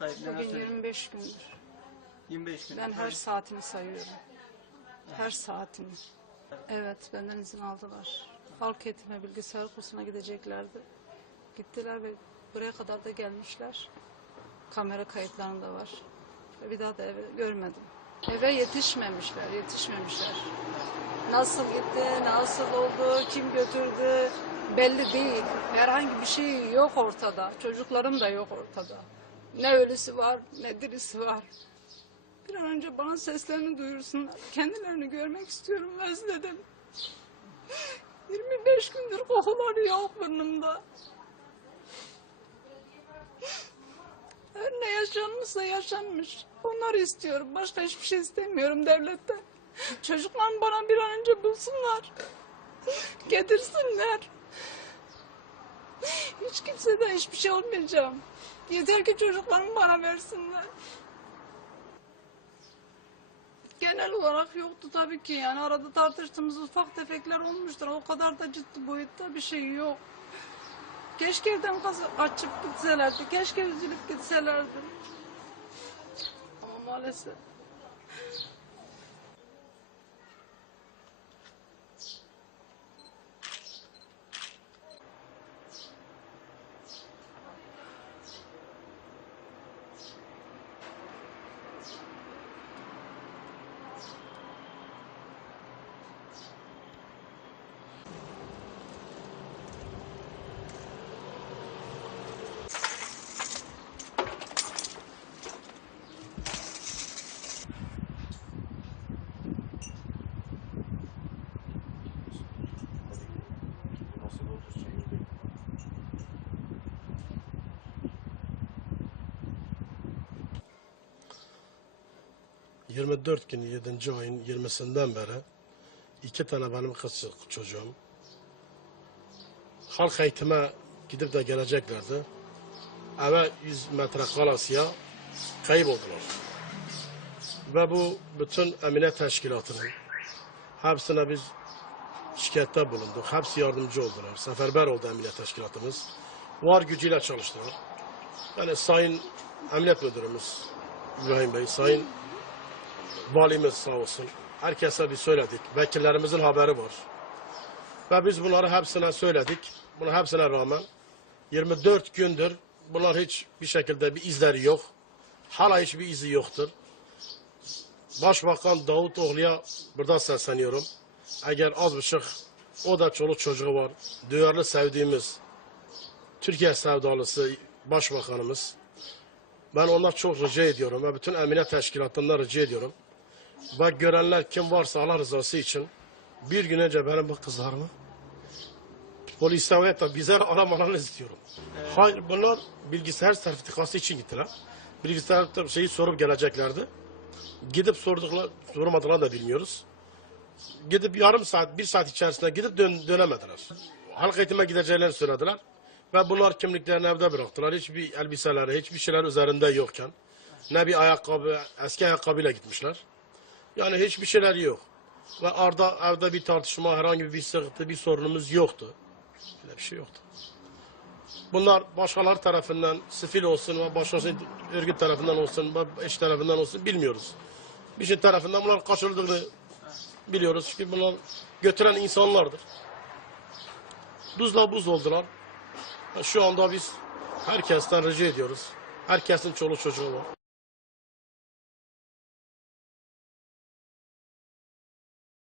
Bugün söyleyeyim? 25 gündür. 25 gün. Ben her saatini sayıyorum. Her saatini. Evet, benden izin aldılar. Halk eğitime bilgisayar kursuna gideceklerdi. Gittiler ve buraya kadar da gelmişler. Kamera kayıtlarında var. Ve bir daha da eve görmedim. Eve yetişmemişler, yetişmemişler. Nasıl gitti, nasıl oldu, kim götürdü belli değil. Herhangi bir şey yok ortada. Çocuklarım da yok ortada. Ne ölüsü var, ne dirisi var. Bir an önce bana seslerini duyursunlar. Kendilerini görmek istiyorum, özledim. 25 gündür kokuları yok burnumda. Her ne yaşanmışsa yaşanmış. Onları istiyorum. Başka hiçbir şey istemiyorum devletten. Çocuklarımı bana bir an önce bulsunlar. Getirsinler. Hiç kimseden hiçbir şey olmayacağım. Yeter ki çocuklarımı bana versinler. Genel olarak yoktu tabii ki yani arada tartıştığımız ufak tefekler olmuştur. O kadar da ciddi boyutta bir şey yok. Keşke evden açıp gitselerdi. Keşke üzülüp gitselerdi. Ama maalesef. 24 gün 7. ayın 20'sinden beri iki tane benim kız çocuğum halk eğitime gidip de geleceklerdi. Eve 100 metre kalasıya kayboldular. Ve bu bütün emniyet teşkilatının hepsine biz şikayette bulunduk. Hepsi yardımcı oldular. Seferber oldu emniyet teşkilatımız. Var gücüyle çalıştılar. Yani Sayın Emniyet Müdürümüz İbrahim Bey, Sayın Valimiz sağ olsun. Herkese bir söyledik. Vekillerimizin haberi var. Ve biz bunları hepsine söyledik. Buna hepsine rağmen 24 gündür bunlar hiç bir şekilde bir izleri yok. Hala hiçbir izi yoktur. Başbakan Davutoğlu'ya burada sesleniyorum. Eğer az buçuk o da çoluk çocuğu var. Duyarlı sevdiğimiz Türkiye sevdalısı başbakanımız. Ben onlar çok rica ediyorum ve bütün emniyet teşkilatlarından rica ediyorum. Ve görenler kim varsa Allah rızası için bir gün önce benim bu kızlarımı polisten ve da bize aramalarını istiyorum. Hayır bunlar bilgisayar sertifikası için gittiler. Bilgisayar şeyi sorup geleceklerdi. Gidip sorduklar, sormadılar da bilmiyoruz. Gidip yarım saat, bir saat içerisinde gidip dön, dönemediler. Halk eğitime gideceklerini söylediler. Ve bunlar kimliklerini evde bıraktılar. Hiçbir elbiseleri, hiçbir şeyler üzerinde yokken. Ne bir ayakkabı, eski ayakkabıyla gitmişler. Yani hiçbir şeyler yok. Ve arda evde bir tartışma, herhangi bir sıkıntı, bir sorunumuz yoktu. Öyle bir şey yoktu. Bunlar başkaları tarafından, sivil olsun başkası örgüt tarafından olsun, eş tarafından olsun bilmiyoruz. Bir şey tarafından bunlar kaçırıldığını biliyoruz. Çünkü bunlar götüren insanlardır. Buzla buz oldular. Şu anda biz herkesten rica ediyoruz. Herkesin çoluğu çocuğu var.